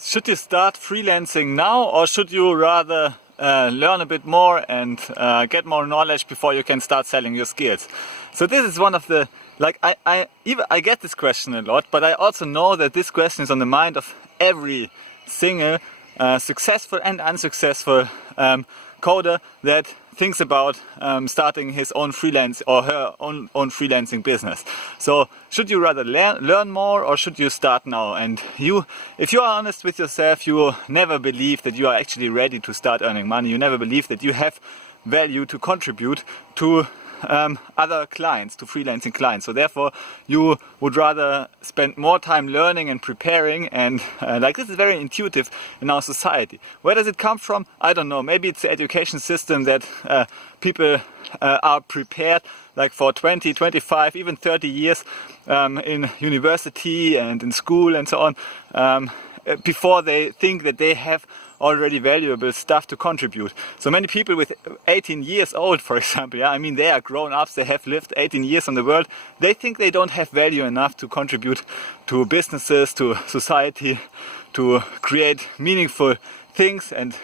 Should you start freelancing now, or should you rather learn a bit more and get more knowledge before you can start selling your skills? So this is one of the, I get this question a lot, but I also know that this question is on the mind of every single successful and unsuccessful coder that thinks about starting his own freelance or her own freelancing business. So should you rather learn more, or should you start now? And if you are honest with yourself, you will never believe that you are actually ready to start earning money. You never believe that you have value to contribute to other clients, to freelancing clients. So therefore you would rather spend more time learning and preparing, and this is very intuitive in our society. Where does it come from? I don't know. Maybe it's the education system that people are prepared for 20, 25, even 30 years in university and in school and so on, before they think that they have already valuable stuff to contribute. So many people with 18 years old, for example, they are grown-ups, they have lived 18 years in the world, they think they don't have value enough to contribute to businesses, to society, to create meaningful things and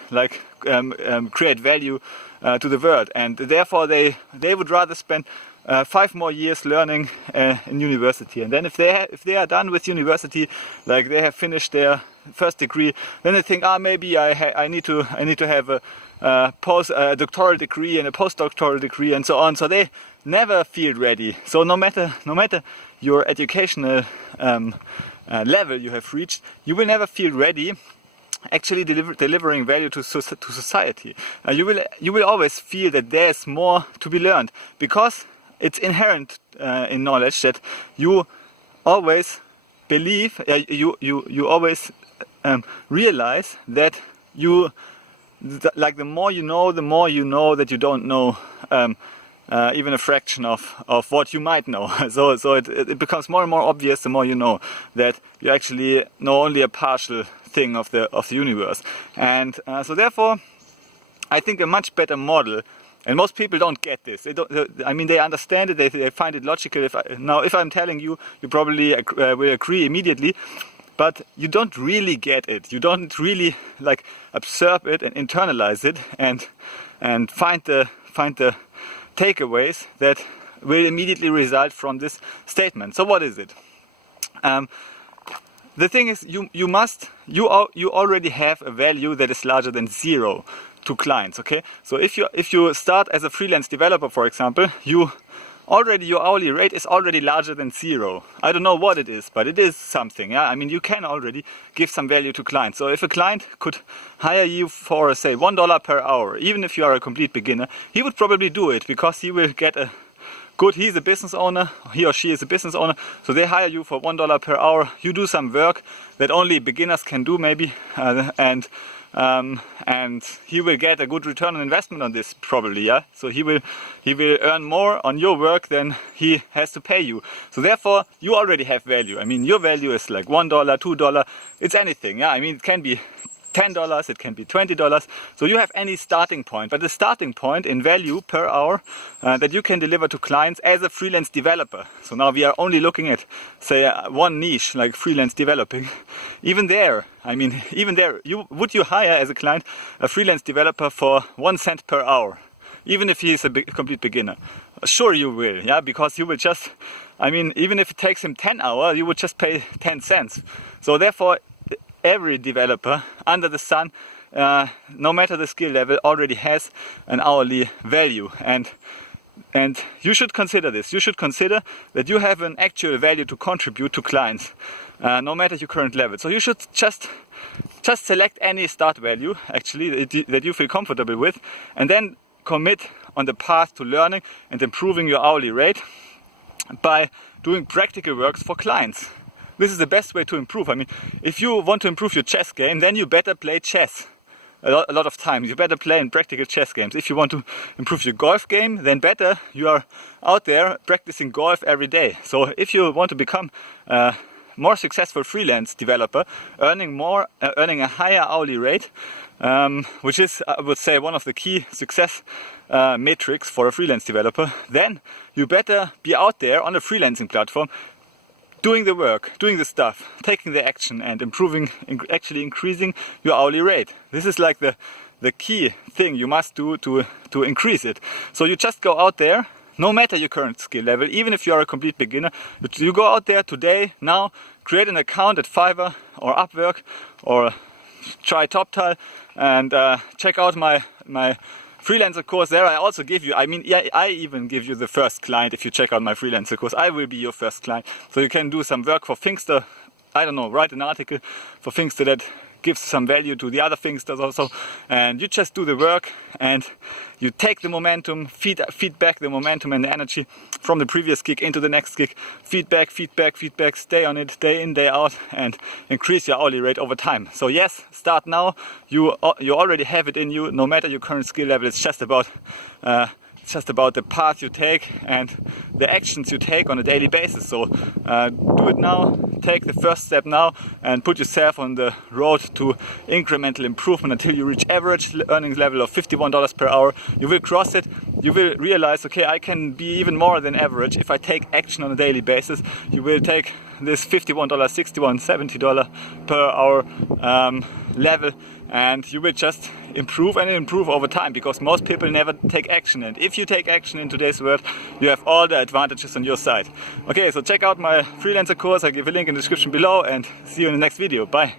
create value to the world. And therefore they would rather spend 5 more years learning in university, and then if they are done with university, they have finished their first degree, then they think, maybe I need to have a doctoral degree and a postdoctoral degree and so on. So they never feel ready. So no matter your educational level you have reached, you will never feel ready actually delivering value to society. You will always feel that there's more to be learned, because it's inherent in knowledge that you always believe, you always realize that the more you know that you don't know even a fraction of what you might know. So it becomes more and more obvious the more you know that you actually know only a partial thing of the universe. And so therefore I think a much better model. And most people don't get this. They understand it. They find it logical. If I'm telling you, you probably will agree immediately. But you don't really get it. You don't really absorb it and internalize it and find the takeaways that will immediately result from this statement. So what is it? The thing is, you already have a value that is larger than 0 to clients. Okay, so if you start as a freelance developer, for example, your hourly rate is already larger than 0. I don't know what it is, but it is something. You can already give some value to clients. So if a client could hire you for, say, $1 per hour, even if you are a complete beginner, he would probably do it, because he will get he's a business owner, he or she is a business owner, so they hire you for $1 per hour. You do some work that only beginners can do, maybe, and he will get a good return on investment on this, probably. So he will earn more on your work than he has to pay you. So therefore you already have value. Your value is $1, $2, it's anything. It can be $10, it can be $20. So you have any starting point, but the starting point in value per hour that you can deliver to clients as a freelance developer. So now we are only looking at, say, one niche, like freelance developing. Even there, would you hire as a client a freelance developer for 1 cent per hour, even if he is a complete beginner? Sure you will, because you will just, even if it takes him 10 hours, you would just pay 10 cents. So therefore, every developer under the sun, no matter the skill level, already has an hourly value. And you should consider this. You should consider that you have an actual value to contribute to clients, no matter your current level. So you should just select any start value, actually, that you feel comfortable with, and then commit on the path to learning and improving your hourly rate by doing practical works for clients. This is the best way to improve. If you want to improve your chess game, then you better play chess a lot of times. You better play in practical chess games. If you want to improve your golf game, then better you are out there practicing golf every day. So if you want to become a more successful freelance developer, earning a higher hourly rate, which is, I would say, one of the key success metrics for a freelance developer, then you better be out there on a freelancing platform doing the work, doing the stuff, taking the action and improving, actually increasing your hourly rate. This is like the key thing you must do to increase it. So you just go out there, no matter your current skill level, even if you are a complete beginner, you go out there today, now, create an account at Fiverr or Upwork or try TopTile and check out my Freelancer course. There I also give you, I even give you the first client if you check out my Freelancer course. I will be your first client. So you can do some work for Finxter. I don't know, write an article for Finxter that gives some value to the other Finxters also. And you just do the work and you take the momentum, feed back the momentum and the energy from the previous gig into the next gig. Feedback, stay on it, day in, day out, and increase your hourly rate over time. So yes, start now. You already have it in you, no matter your current skill level. It's just about the path you take and the actions you take on a daily basis. So do it now, take the first step now and put yourself on the road to incremental improvement until you reach average earnings level of $51 per hour. You will cross it, you will realize, okay, I can be even more than average if I take action on a daily basis. You will take this $51, $61, $70 per hour level, and you will just improve and improve over time, because most people never take action. And if you take action in today's world, you have all the advantages on your side. Okay, so check out my Freelancer course. I give a link in the description below, and see you in the next video. Bye.